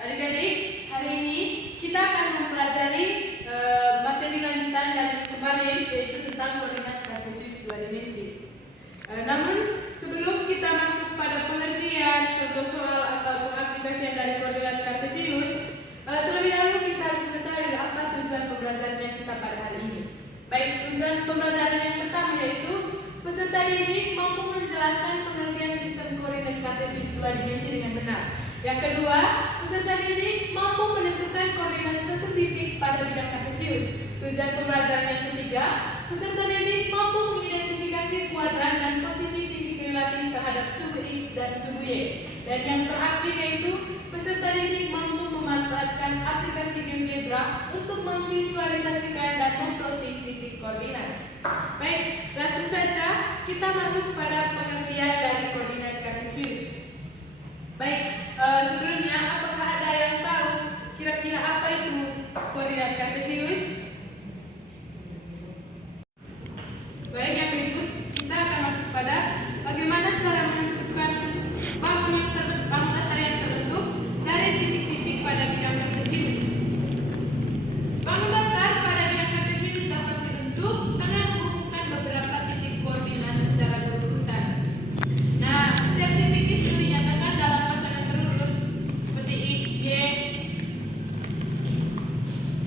Adik-adik, hari ini kita akan mempelajari materi lanjutan dari kemarin, yaitu tentang koordinat kartesius dua dimensi. Namun sebelum kita masuk pada pengertian, contoh soal atau pengaplikasian dari koordinat kartesius, terlebih dahulu kita harus mengetahui apa tujuan pembelajaran yang kita pada hari ini. Baik, tujuan pembelajaran yang pertama yaitu peserta didik mampu menjelaskan pengertian sistem koordinat kartesius dua dimensi dengan benar. Yang kedua, peserta didik mampu menentukan koordinat satu titik pada bidang kartesius. Tujuan pembelajaran yang ketiga, peserta didik mampu mengidentifikasi kuadran dan posisi titik relatif terhadap suhu X dan suhu Y. Dan yang terakhir yaitu, peserta didik mampu memanfaatkan aplikasi GeoGebra untuk memvisualisasikan dan memplotting titik koordinat. Baik, langsung saja kita masuk pada pengertian dari koordinat kartesius. Baik, sebelumnya apakah ada yang tahu kira-kira apa itu koordinat kartesius? Baik, yang berikut kita akan masuk pada bagaimana cara menentukan bangun datar yang terbentuk dari titik-titik pada bidang kartesius. Bangun datar pada bidang kartesius dapat dibentuk dengan menghubungkan beberapa titik koordinat secara berurutan. Nah, setiap titik itu dinyatakan dalam pasangan terurut seperti X, Y.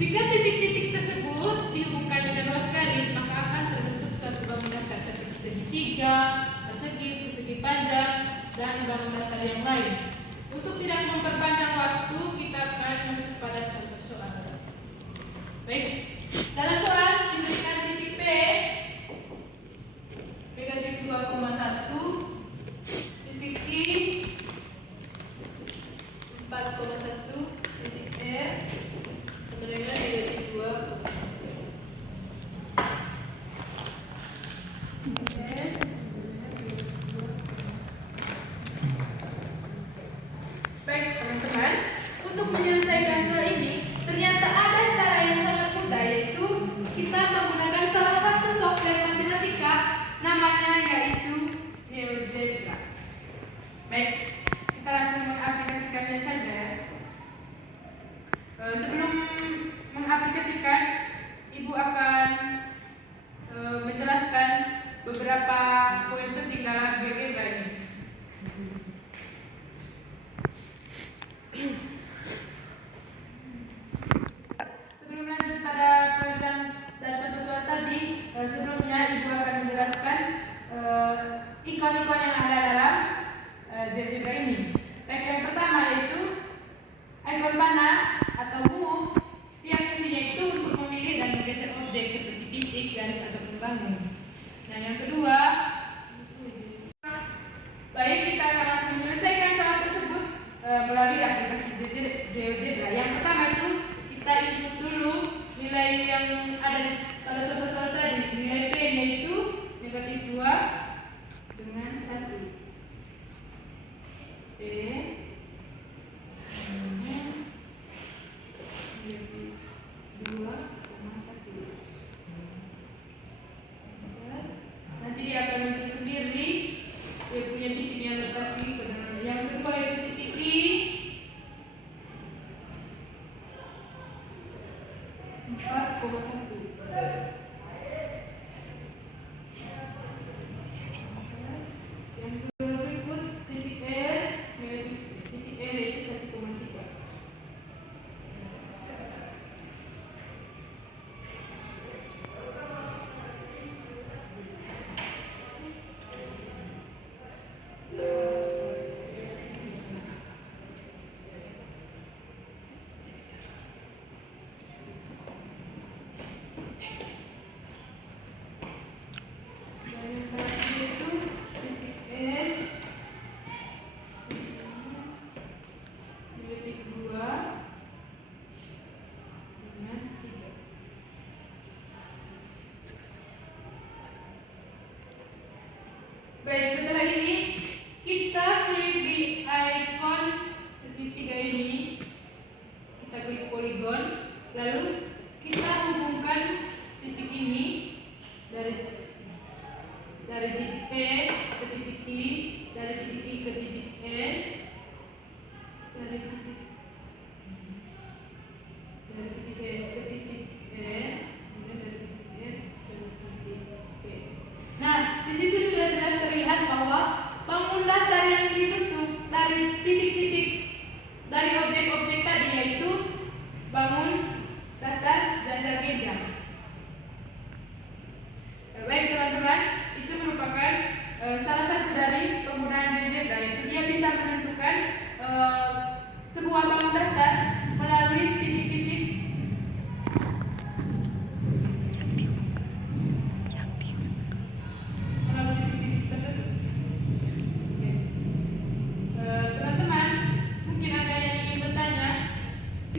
Jika titik-titik tersebut dihubungkan dengan ruas garis, maka akan terbentuk suatu bangun datar seperti segitiga, persegi panjang, dan bangun datar yang lain. Untuk tidak memperpanjang waktu, kita akan masuk pada contoh soal. Baik, dalam soal diberikan titik P negatif 2,1, titik Q 4,1, titik R sama dengan negatif 2, S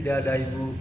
tidak ada ibu